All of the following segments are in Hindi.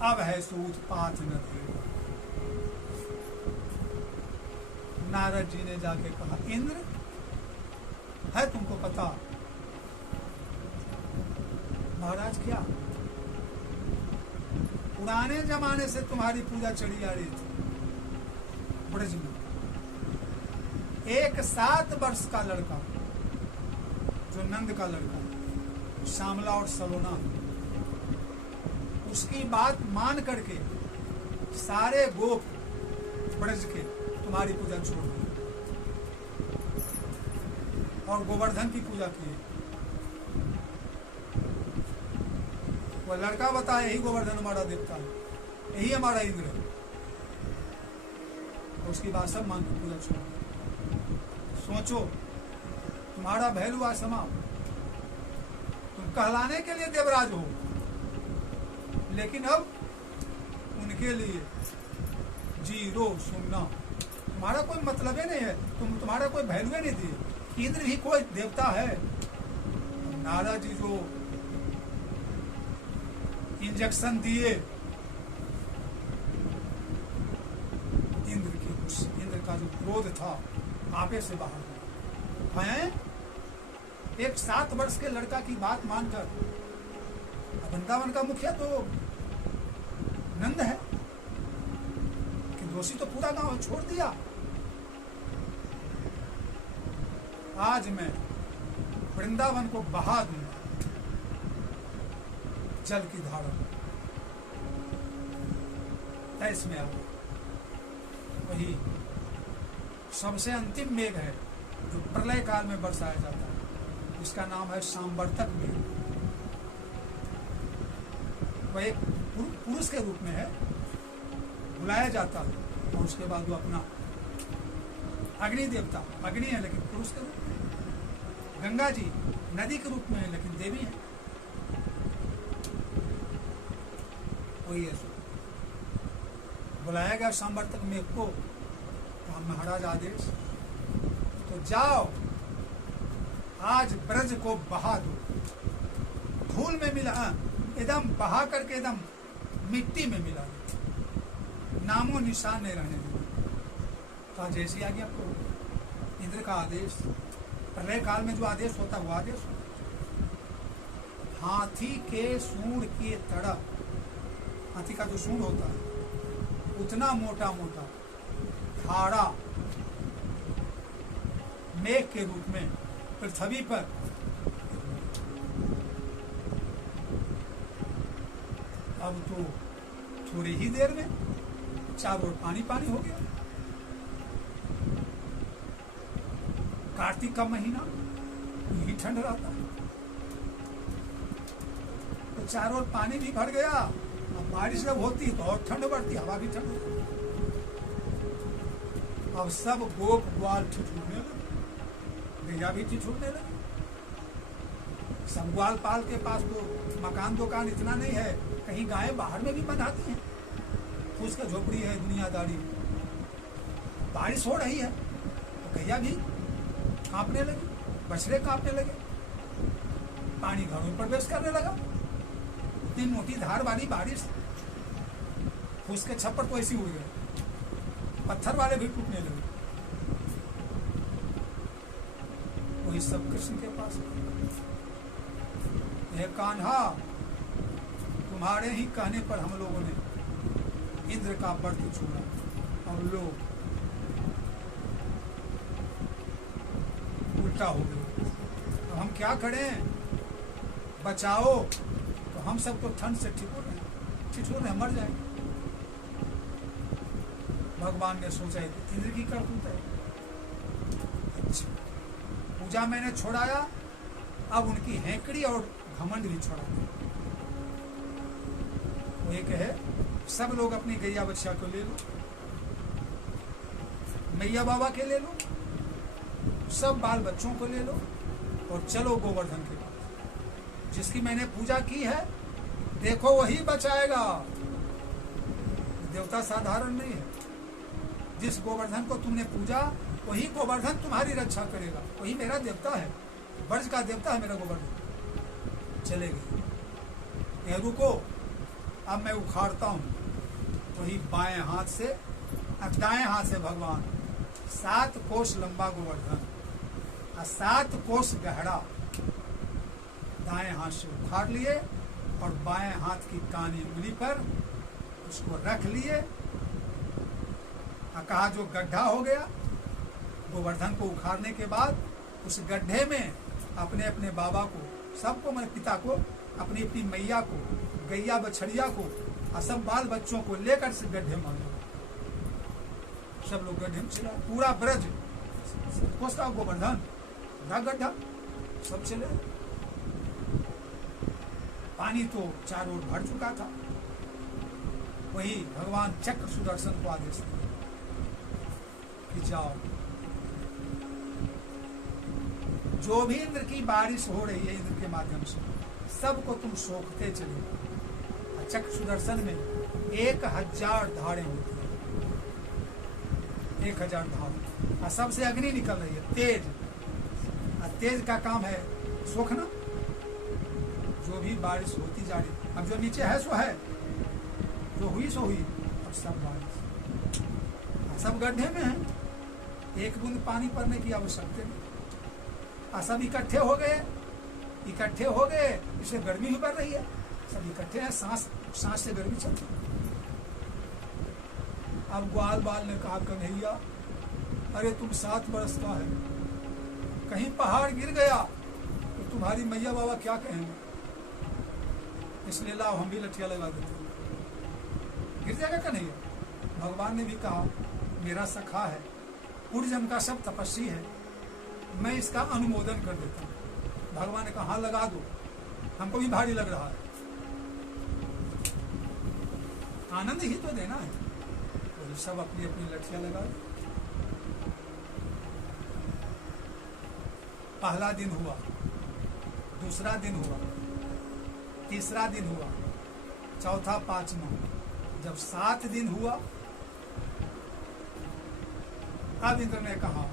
अब है सो उत्पात न थे। नारद जी ने जाके कहा, इंद्र है तुमको पता? महाराज क्या? पुराने जमाने से तुम्हारी पूजा चली आ रही थी ब्रज में। एक 7 वर्ष का लड़का, जो नंद का लड़का, श्यामला और सलोना, उसकी बात मान करके सारे गोप ब्रज के तुम्हारी पूजा छोड़ दी और गोवर्धन की पूजा की। वो लड़का बताया, यही गोवर्धन हमारा देवता है, यही हमारा इंद्र है। उसकी बात सब मान के पूजा छोड़ दी। सोचो, तुम्हारा भैलू आसमा, तुम कहलाने के लिए देवराज हो, लेकिन अब उनके लिए 0 सुनना, तुम्हारा कोई मतलब ही नहीं है, तुम्हारा कोई वैल्यू नहीं थी। इंद्र भी कोई देवता है। नारद जी जो इंजेक्शन दिए इंद्र का जो क्रोध था आपे से बाहर है। एक 7 वर्ष के लड़का की बात मानकर, वृंदावन का मुखिया तो नंद है कि दोषी तो पूरा गांव छोड़ दिया। आज मैं वृंदावन को बहा दूंगा जल की धारा में। इसमें अब वही सबसे अंतिम मेघ है जो प्रलय काल में बरसाया जाता है, इसका नाम है सांवर्तक मेघ। वह एक पुरुष के रूप में है, बुलाया जाता है, और उसके बाद वो अपना अग्नि देवता, अग्नि है लेकिन पुरुष के रूप में। गंगा जी नदी के रूप में है लेकिन देवी है। वही है, बुलाया गया सांवर्तक मेघ को, कहा महाराज आदेश, तो जाओ आज ब्रज को बहा दो, धूल में मिला, एकदम बहा करके एकदम मिट्टी में मिला दो, नामो निशान नहीं रहने दो। कहा जैसी आ गया आपको इंद्र का आदेश, प्रलय काल में जो आदेश होता है वो आदेश होता। हाथी के सूंड के तड़ा, हाथी का जो सूंड होता है उतना मोटा मोटा धारा मेघ के रूप में पृथ्वी पर अब तो थोड़ी ही देर में चारों ओर पानी पानी हो गया। कार्तिक का महीना यही ठंड रहता है, तो चारों ओर पानी भी भर गया। अब बारिश जब होती तो और ठंड बढ़ती, हवा भी ठंड होती। अब सब गोप ग्वाल ठिठुरने लगे, गैया भी ठिठुरने लगे। सब ग्वाल पाल के पास तो मकान दुकान इतना नहीं है, कहीं गायें बाहर में भी बंधाती हैं, फूस का झोपड़ी है, दुनियादारी। बारिश हो रही है तो गैया भी कांपने लगी, बछड़े कांपने लगे, पानी घरों में प्रवेश करने लगा। इतनी मोटी धार वाली बारिश, फूस के छप्पर तो ऐसी उड़ गए, पत्थर वाले भी टूटने लगे। वही सब कृष्ण के पास, हे कान्हा, तुम्हारे ही कहने पर हम लोगों ने इंद्र का व्रत छोड़ा और लोग उल्टा हो गए। तो हम क्या करें, बचाओ। तो हम सब तो ठंड से ठिठुर रहे, मर जाएंगे। भगवान ने सोचा कि इंद्र की करतूत है, अच्छा पूजा मैंने छोड़ाया, अब उनकी हैंकड़ी और घमंड भी छोड़ा। वो एक है, सब लोग अपनी गैया बच्चा को ले लो, मैया बाबा के ले लो, सब बाल बच्चों को ले लो और चलो गोवर्धन के पास। जिसकी मैंने पूजा की है देखो वही बचाएगा। देवता साधारण नहीं है, जिस गोवर्धन को तुमने पूजा वही गोवर्धन तुम्हारी रक्षा करेगा, वही मेरा देवता है, ब्रज का देवता है मेरा गोवर्धन। चले गए, रुको अब मैं उखाड़ता हूँ। वही बाएं हाथ से, दाएं हाथ से भगवान 7 कोस लंबा गोवर्धन और 7 कोस गहरा दाएं हाथ से उखाड़ लिए और बाएं हाथ की कानी उंगली पर उसको रख लिए और कहा जो गड्ढा हो गया गोवर्धन को उखाड़ने के बाद उस गड्ढे में अपने अपने बाबा को, सबको, मेरे पिता को, अपनी अपनी मैया को, गैया बछड़िया को और सब बाल बच्चों को लेकर से गड्ढे में मारो। सब लोग गड्ढे में चला, पूरा ब्रज कोसता गोवर्धन गड्ढा सब चले। पानी तो चारों ओर भर चुका था। वही भगवान चक्र सुदर्शन को आदेश दिया कि जाओ, जो भी इंद्र की बारिश हो रही है इंद्र के माध्यम से सबको तुम सोखते चले। चक्र सुदर्शन में 1000 धारें होती है, 1000 धार, और सबसे अग्नि निकल रही है तेज, और तेज का काम है सोखना। जो भी बारिश होती जा रही, अब जो नीचे है सो है, जो हुई सो हुई, अब सब बारिश, सब गड्ढे में है, एक बूंद पानी पड़ने की आवश्यकता नहीं। सब इकट्ठे हो गए, इससे गर्मी भी बढ़ रही है, सब इकट्ठे हैं, सांस से गर्मी चलती है। अब ग्वाल बाल ने कहा कन्हैया अरे तुम 7 बरस का है, कहीं पहाड़ गिर गया तो तुम्हारी मैया बाबा क्या कहेंगे, इसलिए लाओ हम भी लठिया लगा देते। गिर जाएगा कन्हैया। भगवान ने भी कहा मेरा सखा है, पूर्व जन्म का सब तपस्वी है, मैं इसका अनुमोदन कर देता हूँ। भगवान ने कहा हाँ लगा दो, हमको भी भारी लग रहा है, आनंद ही तो देना है। तो सब अपनी अपनी लठियां लगा। पहला दिन हुआ, दूसरा दिन हुआ, तीसरा दिन हुआ, चौथा, पांचवा, जब 7 दिन हुआ अब इंद्र ने कहा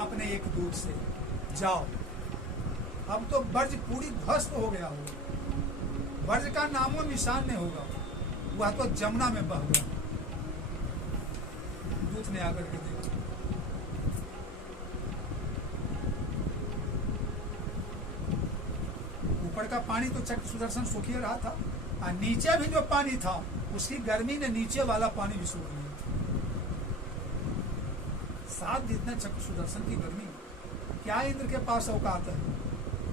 अपने एक दूत से जाओ, अब तो ब्रज पूरी ध्वस्त हो गया होगा, ब्रज का नामो निशान नहीं होगा, वह तो जमुना में बह गया। दूत ने आकर के देखा, ऊपर का पानी तो चक्र सुदर्शन सूखी रहा था, और नीचे भी जो पानी था उसकी गर्मी ने नीचे वाला पानी भी सूख लिया। 7 दिन में चक्र सुदर्शन की गर्मी, क्या इंद्र के पास औकात है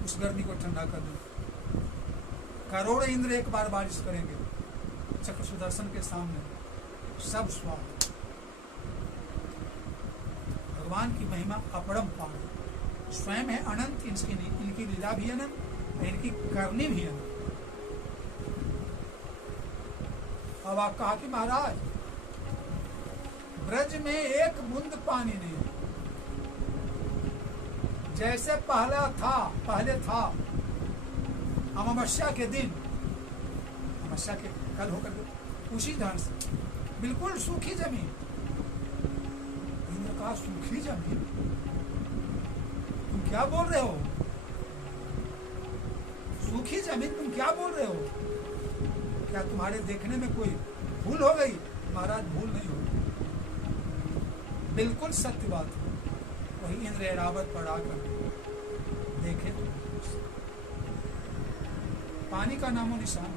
उस गर्मी को ठंडा कर दे। करोड़ इंद्र एक बार बारिश करेंगे चक्र सुदर्शन के सामने, सब स्वाहा। भगवान की महिमा अपरंपार है, स्वयं है अनंत, इनकी लीला भी अनंत, इनकी करनी भी अनंत। अब आप कहा कि महाराज ब्रज में एक बूंद पानी नहीं है, जैसे पहले था अमावस्या के दिन, अमावस्या के कल होकर के उसी ढंग से बिल्कुल सूखी जमीन। इंद्र कहा सूखी जमीन, तुम क्या बोल रहे हो, सूखी जमीन तुम क्या बोल रहे हो, क्या तुम्हारे देखने में कोई भूल हो गई? महाराज भूल नहीं होगी, बिल्कुल सत्य बात है। वही इंद्र ऐरावत पर आकर देखे तो पानी का नामो निशान